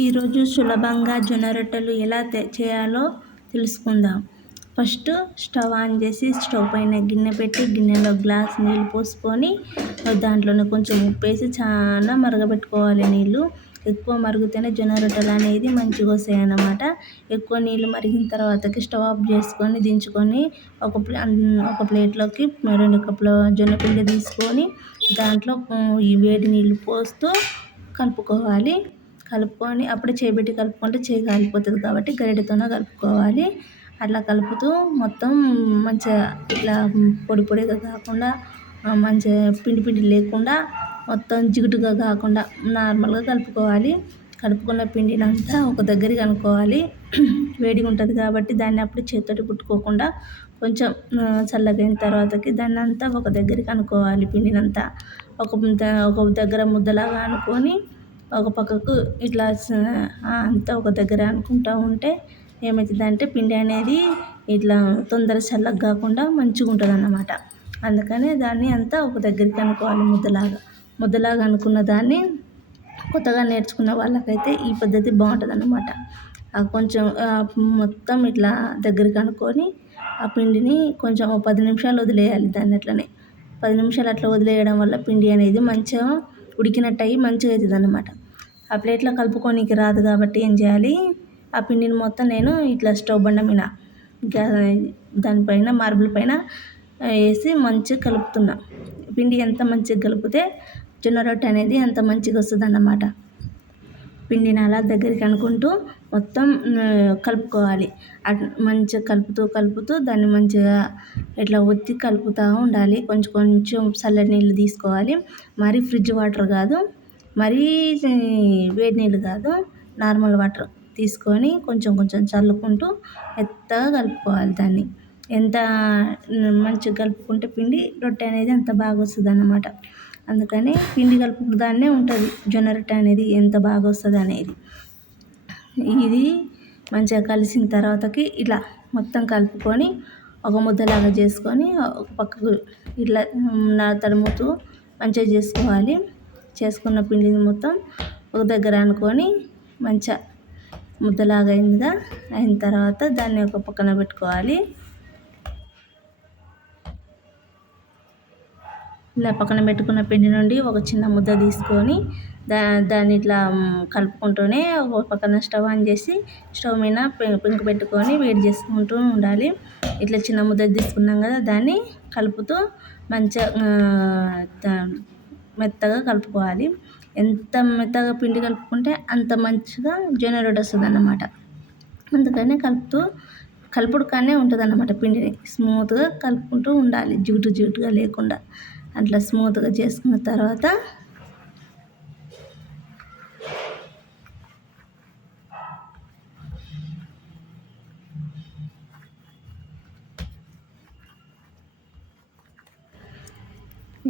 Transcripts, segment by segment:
ఈరోజు సులభంగా జొన్న రొట్టెలు ఎలా చేయాలో తెలుసుకుందాం. ఫస్ట్ స్టవ్ ఆన్ చేసి స్టవ్ పైన గిన్నె పెట్టి గిన్నెలో గ్లాస్ నీళ్ళు పోసుకొని దాంట్లోనే కొంచెం ఉప్పు వేసి చాలా మరగబెట్టుకోవాలి. నీళ్ళు ఎక్కువ మరుగుతేనే జొన్న రొట్టెలు అనేది మంచిగా వస్తాయి అన్నమాట. ఎక్కువ నీళ్ళు మరిగిన తర్వాతకి స్టవ్ ఆఫ్ చేసుకొని దించుకొని ఒక ప్లేట్లోకి 2 కప్పుల జొన్న పిండి తీసుకొని దాంట్లో ఈ వేడి నీళ్ళు పోస్తూ కలుపుకోవాలి. కలుపుకొని అప్పుడే చేయబెట్టి కలుపుకుంటే చేయి కాలిపోతుంది కాబట్టి గరిటెతోనే కలుపుకోవాలి. అట్లా కలుపుతూ మొత్తం మంచిగా ఇట్లా పొడి పొడిగా కాకుండా మంచిగా పిండి లేకుండా మొత్తం జిగుటుగా కాకుండా నార్మల్గా కలుపుకోవాలి. కలుపుకున్న పిండిని అంతా ఒక దగ్గరికి అనుకోవాలి. వేడిగా ఉంటుంది కాబట్టి దాన్ని అప్పుడు చేతితోటి పుట్టుకోకుండా కొంచెం చల్లగైన తర్వాతకి దాన్ని అంతా ఒక దగ్గరికి అనుకోవాలి. పిండినంతా ఒక దగ్గర ముద్దలాగా అనుకొని ఒక పక్కకు ఇట్లా అంతా ఒక దగ్గర అనుకుంటూ ఉంటే ఏమవుతుందంటే పిండి అనేది ఇట్లా తొందర చల్లగా కాకుండా మంచిగా ఉంటుంది అన్నమాట. అందుకని దాన్ని అంతా ఒక దగ్గరికి అనుకోవాలి. ముద్దలాగా అనుకున్న దాన్ని కొత్తగా నేర్చుకున్న వాళ్ళకైతే ఈ పద్ధతి బాగుంటుంది అన్నమాట. కొంచెం మొత్తం ఇట్లా దగ్గరికి అనుకొని ఆ పిండిని కొంచెం 10 నిమిషాలు వదిలేయాలి. దాన్ని అట్లనే 10 నిమిషాలు అట్లా వదిలేయడం వల్ల పిండి అనేది మంచిగా ఉడికినట్టు అయ్యి మంచిగా అవుతుంది అన్నమాట. ఆ ప్లేట్లో కలుపుకోనికి రాదు కాబట్టి ఏం చేయాలి, ఆ పిండిని మొత్తం నేను ఇట్లా స్టవ్ బండ మీద దానిపైన మార్బుల్ పైన వేసి మంచిగా కలుపుతున్నా. పిండి ఎంత మంచిగా కలిపితే జొన్న రొట్టె అనేది అంత మంచిగా వస్తుంది అన్నమాట. పిండిని అలా దగ్గరికి అనుకుంటూ మొత్తం కలుపుకోవాలి. మంచిగా కలుపుతూ దాన్ని మంచిగా ఇట్లా ఒత్తి కలుపుతూ ఉండాలి. కొంచెం చల్లటి నీళ్ళు తీసుకోవాలి. మరి ఫ్రిడ్జ్ వాటర్ కాదు, మరీ వేడి నీళ్ళు కాదు, నార్మల్ వాటర్ తీసుకొని కొంచెం చల్లుకుంటూ మెత్తగా కలుపుకోవాలి. దాన్ని ఎంత మంచిగా కలుపుకుంటే పిండి రొట్టె అనేది అంత బాగా వస్తుంది అన్నమాట. అందుకని పిండి కలుపుకు దాన్నే ఉంటుంది జొన్న రొట్టె అనేది ఎంత బాగా వస్తుంది అనేది. ఇది మంచిగా కలిసిన తర్వాతకి ఇట్లా మొత్తం కలుపుకొని ఒక ముద్దలాగా చేసుకొని ఒక పక్కకు ఇట్లా తడుముతూ మంచిగా చేసుకోవాలి. చేసుకున్న పిండిని మొత్తం ఒక దగ్గర అనుకొని మంచిగా ముద్దలాగా అయిన తర్వాత దాన్ని ఒక పక్కన పెట్టుకోవాలి. ఇలా పక్కన పెట్టుకున్న పిండి నుండి ఒక చిన్న ముద్ద తీసుకొని దాన్ని ఇట్లా కలుపుకుంటూనే ఒక పక్కన స్టవ్ ఆన్ చేసి స్టవ్ మీద పెంకు పెట్టుకొని వేడి చేసుకుంటూ ఉండాలి. ఇట్లా చిన్న ముద్ద తీసుకున్నాం కదా, దాన్ని కలుపుతూ మంచిగా మెత్తగా కలుపుకోవాలి. ఎంత మెత్తగా పిండి కలుపుకుంటే అంత మంచిగా జొన్న రొట్టె వస్తుంది అన్నమాట. అందుకని కలుపుడు కానే ఉంటుంది అన్నమాట. పిండిని స్మూత్గా కలుపుకుంటూ ఉండాలి, జిగుటుగా లేకుండా. అట్లా స్మూత్గా చేసుకున్న తర్వాత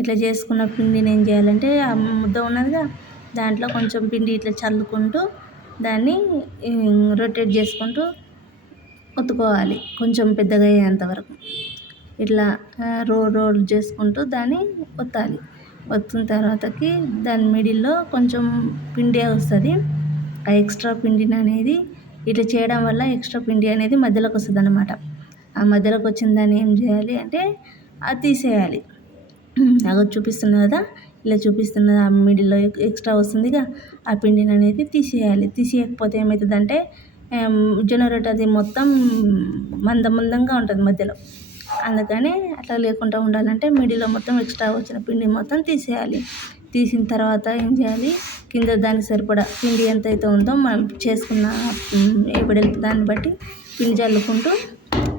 ఇట్లా చేసుకున్న పిండిని ఏం చేయాలంటే ఆ ముద్ద ఉన్నదిగా దాంట్లో కొంచెం పిండి ఇట్లా చల్లుకుంటూ దాన్ని రొటేట్ చేసుకుంటూ ఒత్తుకోవాలి. కొంచెం పెద్దగా అయ్యేంత వరకు ఇట్లా రోల్ చేసుకుంటూ దాన్ని ఒత్తాలి. ఒత్తిన తర్వాతకి దాని మిడిల్లో కొంచెం పిండి వస్తుంది. ఆ ఎక్స్ట్రా పిండిని అనేది ఇట్లా చేయడం వల్ల ఎక్స్ట్రా పిండి అనేది మధ్యలోకి వస్తుంది అన్నమాట. ఆ మధ్యలోకి వచ్చిన దాన్ని ఏం చేయాలి అంటే అది తీసేయాలి. అలా చూపిస్తున్నా కదా, ఇలా చూపిస్తున్నది ఆ మిడిల్లో ఎక్స్ట్రా వస్తుందిగా, ఆ పిండిని అనేది తీసేయాలి. తీసేయకపోతే ఏమవుతుందంటే జొన్న రొట్టె అది మొత్తం మందంగా ఉంటుంది మధ్యలో. అందుకని అట్లా లేకుండా ఉండాలంటే మిడిల్లో మొత్తం ఎక్స్ట్రా వచ్చిన పిండి మొత్తం తీసేయాలి. తీసిన తర్వాత ఏం చేయాలి, కింద దానికి సరిపడా పిండి ఎంత అయితే ఉందో మనం చేసుకున్న వెడల్పు దాన్ని బట్టి పిండి చల్లుకుంటూ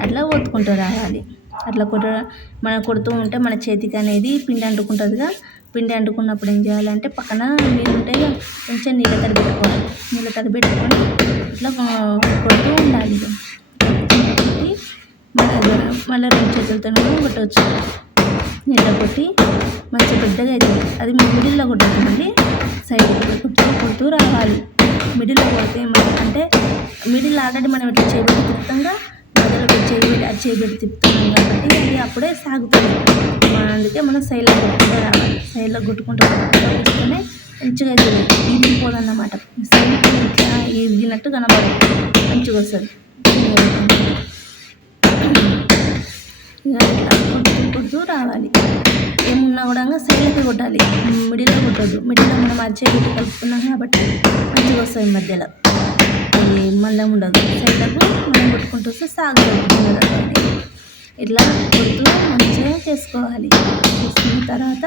అట్లా ఒత్తుకుంటూ రావాలి. అట్లా మనం కొడుతూ ఉంటే మన చేతికి అనేది పిండి అంటుకుంటుందిగా. పిండి అంటుకున్నప్పుడు ఏం చేయాలంటే పక్కన నీళ్ళు ఉంటాయి, కొంచెం నీళ్ళ తడి పెట్టుకోవాలి. నీళ్ళ తడి పెట్టుకొని ఇట్లా కొడుతూ ఉండాలి. మళ్ళీ 2 చేతులతోనే కొట్టవచ్చు. నీళ్ళ కొట్టి మంచిగా పెద్దగా అవుతుంది. అది మిడిల్లో కొట్టదు, మళ్ళీ సైడ్ కొడుతూ రావాలి. మిడిల్లో కొడితే ఏమంటే మిడిల్ ఆల్రెడీ మనం ఇట్లా చేయబెట్టి తిప్పుతాంగా, మధ్యలో చేయబెట్టి తిప్పుతున్నాం కాబట్టి అది అప్పుడే సాగుతుంది. అందుకే మనం సైడ్లో కొట్టుకుంటూ రావాలి. సైడ్లో కొట్టుకుంటూ మంచిగా ఇరిగిపోదన్నమాట. సైడ్కి ఇట్లా ఇరిగినట్టు కనబడదు, మంచిగా వస్తుంది. కొడుతూ రావాలి. ఏమున్నా కూడా సైడ్కి కొట్టాలి, మిడిల్లో కొట్టద్దు. మిడిల్లో మనం అరిచే పెట్టి కలుపుకున్నాం కాబట్టి మంచిగా వస్తుంది. మధ్యలో అది మళ్ళీ ఉండదు. సైడ్లకు మనం కొట్టుకుంటూ వస్తే సాగుతుంది. ఇట్లా కొడుతూ మంచిగా చేసుకోవాలి. చేసుకున్న తర్వాత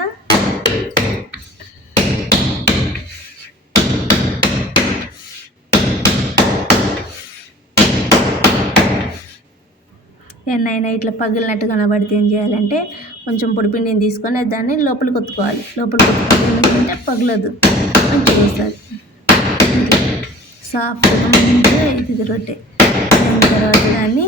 ఎన్నైనా ఇట్లా పగిలినట్టు కనబడితే ఏం చేయాలంటే కొంచెం పొడిపిండిని తీసుకొని దాన్ని లోపలికి ఒత్తుకోవాలి. ఎందుకంటే పగలదు, మంచిగా వస్తుంది. సాఫ్ట్గా మంచిగా అవుతుంది రొట్టె. దాని తర్వాత దాన్ని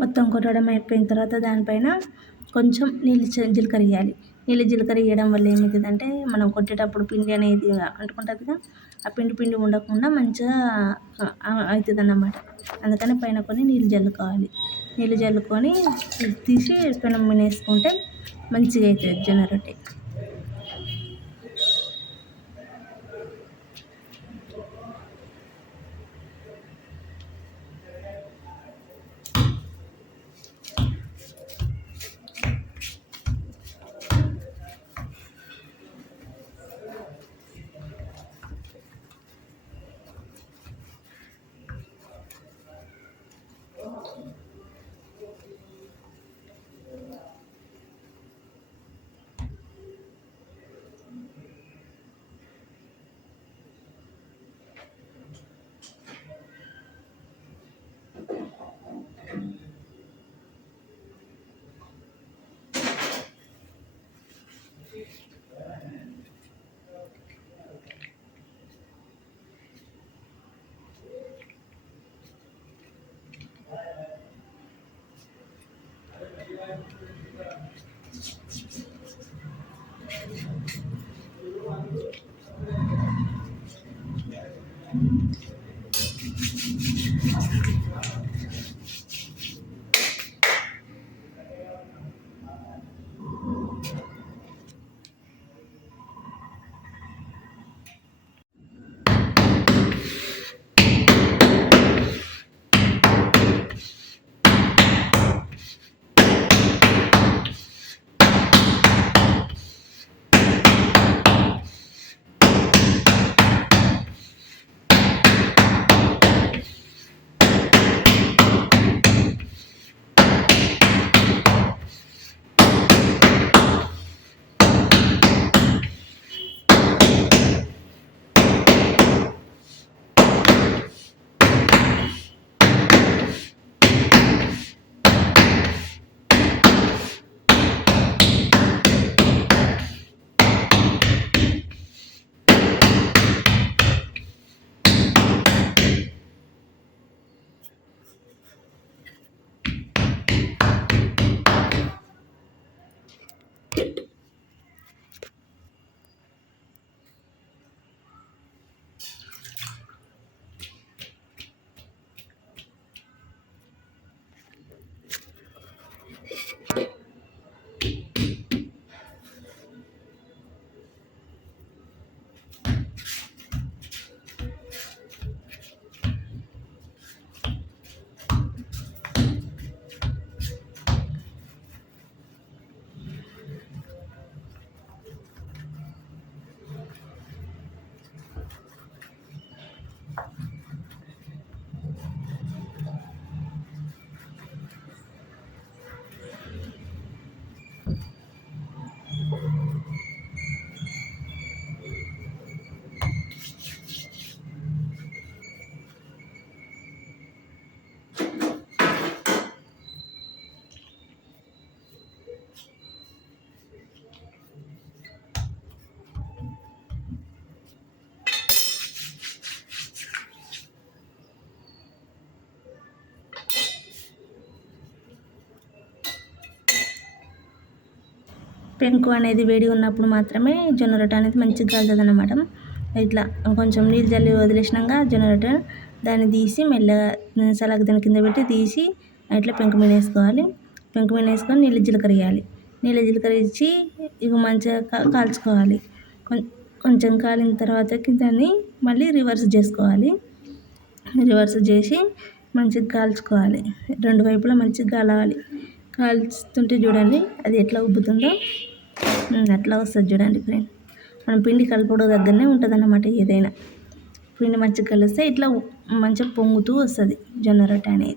మొత్తం కొట్టడం అయిపోయిన తర్వాత దానిపైన కొంచెం జీలకర్ర వేయాలి. జీలకర్ర వేయడం వల్ల ఏమవుతుందంటే మనం కొట్టేటప్పుడు పిండి అనేది అంటుకుంటుందిగా, ఆ పిండి ఉండకుండా మంచిగా అవుతుంది అన్నమాట. అందుకని పైన కొన్ని నీళ్ళు జల్లుకోవాలి. నీళ్ళు జల్లుకొని తీసి పెనం మీద వేసుకుంటే మంచిగా అవుతుంది జొన్న రొట్టె. పెంకు అనేది వేడి ఉన్నప్పుడు మాత్రమే జొన్న రొట్టె అనేది మంచిగా కాలుతుంది అన్నమాట. ఇట్లా కొంచెం నీళ్ళు జల్లి వదిలేసినాక జొన్న రొట్టె దాన్ని తీసి మెల్లగా సలాగ దాని కింద పెట్టి తీసి ఇట్లా పెంకు మీద వేసుకోవాలి. పెంకు మీద వేసుకొని నీళ్ళు జీలకర్ర వేయాలి. నీళ్ళు జీలకర్ర ఇచ్చి ఇక మంచిగా కాల్చుకోవాలి. కొంచెం కాలిన తర్వాతకి దాన్ని మళ్ళీ రివర్స్ చేసుకోవాలి. రివర్స్ చేసి మంచిగా కాల్చుకోవాలి. రెండు వైపులా మంచిగా కాలాలి. కాల్చుతుంటే చూడండి అది ఎట్లా ఉబ్బుతుందో అట్లా వస్తుంది చూడండి ఫ్రెండ్. మనం పిండి కలుపుకోవడం దగ్గరనే ఉంటుంది అన్నమాట. ఏదైనా పిండి మంచిగా కలిస్తే ఇట్లా మంచిగా పొంగుతూ వస్తుంది జొన్న రొట్టె అనేది.